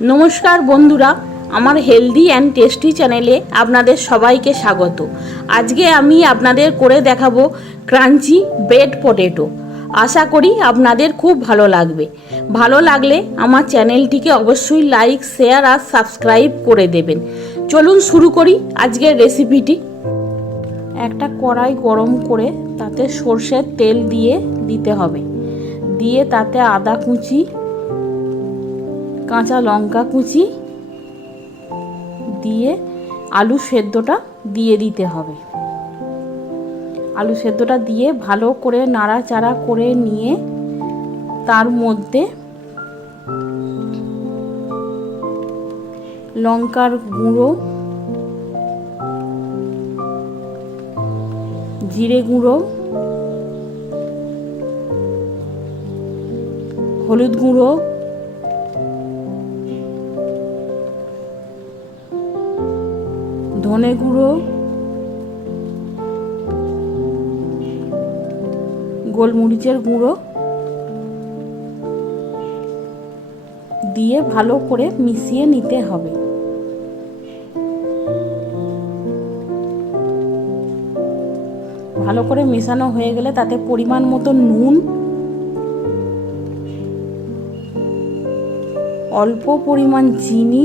নমস্কার বন্ধুরা, আমার হেলদি অ্যান্ড টেস্টি চ্যানেলে আপনাদের সবাইকে স্বাগত। আজকে আমি আপনাদের করে দেখাবো ক্রাঞ্চি ব্রেড পটেটো আশা করি আপনাদের খুব ভালো লাগবে। ভালো লাগলে আমার চ্যানেলটিকে অবশ্যই লাইক শেয়ার আর সাবস্ক্রাইব করে দেবেন। চলুন শুরু করি আজকের রেসিপিটি একটা কড়াই গরম করে তাতে সর্ষের তেল দিয়ে দিতে হবে। দিয়ে তাতে আদা কুচি কাঁচা লঙ্কা কুচি দিয়ে আলু সেদ্ধটা দিয়ে দিতে হবে। আলু সেদ্ধটা দিয়ে ভালো করে নাড়াচাড়া করে নিয়ে তার মধ্যে লঙ্কার গুঁড়ো, জিরে গুঁড়ো, হলুদ গুঁড়ো ধনে গুঁড়ো, গোলমরিচের গুঁড়ো দিয়ে ভালো করে মিশিয়ে নিতে হবে। ভালো করে মেশানো হয়ে গেলে তাতে পরিমাণ মতো নুন, অল্প পরিমাণ চিনি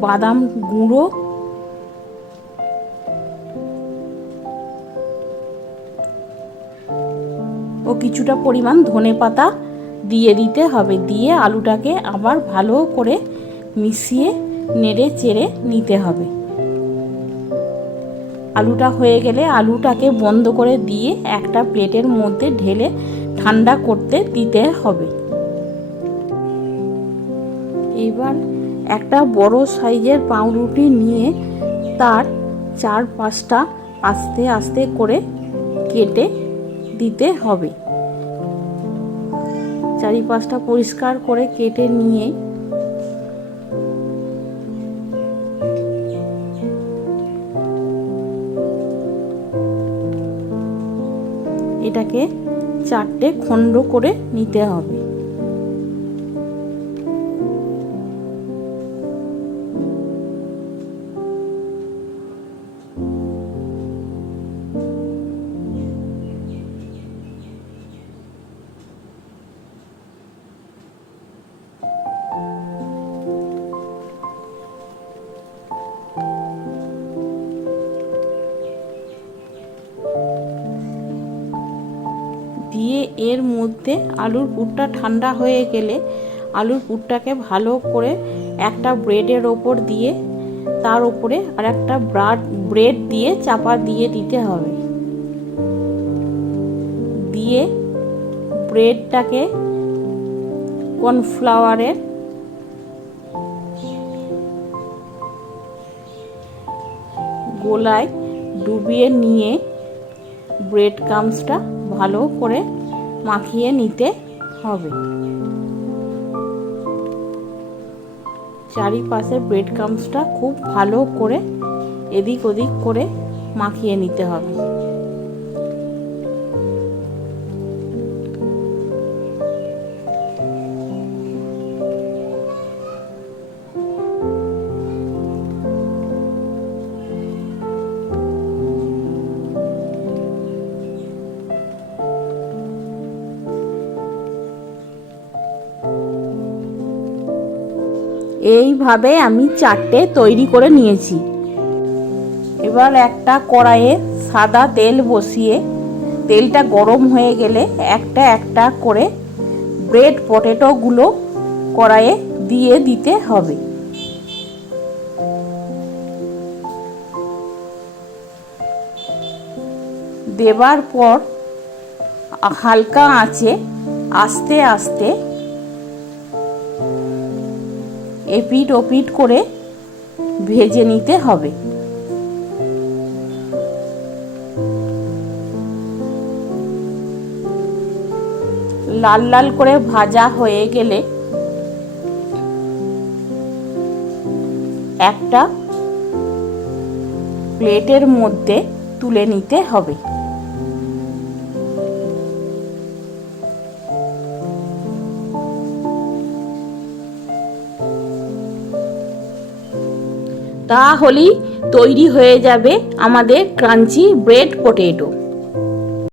বাদাম গুঁড়ো। ও কিছুটা পরিমাণ ধনে পাতা দিয়ে দিতে হবে। দিয়ে আলুটাকে আবার ভালো করে মিশিয়ে নেড়ে চেড়ে নিতে হবে। আলুটা হয়ে গেলে আলুটাকে বন্ধ করে দিয়ে একটা প্লেটের মধ্যে ঢেলে ঠান্ডা করতে দিতে হবে। এবার একটা বড় সাইজের পাউরুটি নিয়ে তার চার পাঁচটা আস্তে আস্তে করে কেটে দিতে হবে। চারি পাঁচটা পরিষ্কার করে কেটে নিয়ে এটাকে চারটে খণ্ড করে নিতে হবে। দিয়ে এর মধ্যে আলুর পুরটা ঠান্ডা হয়ে গেলে আলুর পুরটাকে ভালো করে একটা ব্রেডের ওপর দিয়ে, তার উপরে আর একটা ব্রাড, ব্রেড দিয়ে চাপা দিয়ে দিতে হবে। দিয়ে ব্রেডটাকে কর্নফ্লাওয়ারের গোলায় ডুবিয়ে নিয়ে ব্রেড ক্রামসটা ভালো করে মাখিয়ে নিতে হবে। চারিপাশে ব্রেড ক্রামসটা খুব ভালো করে এদিক ওদিক করে মাখিয়ে নিতে হবে। এইভাবে আমি চারটে তৈরি করে নিয়েছি। এবার একটা কড়াইয়ে সাদা তেল বসিয়ে, তেলটা গরম হয়ে গেলে একটা একটা করে ব্রেড পটেটোগুলো কড়াইয়ে দিয়ে দিতে হবে। দেবার পর হালকা আঁচে আস্তে আস্তে এপিট ওপিট করে ভেজে নিতে হবে। লাল লাল করে ভাজা হয়ে গেলে একটা প্লেটের মধ্যে তুলে নিতে হবে। তাহলেই তৈরি হয়ে যাবে আমাদের ক্রাঞ্চি ব্রেড পটেটো।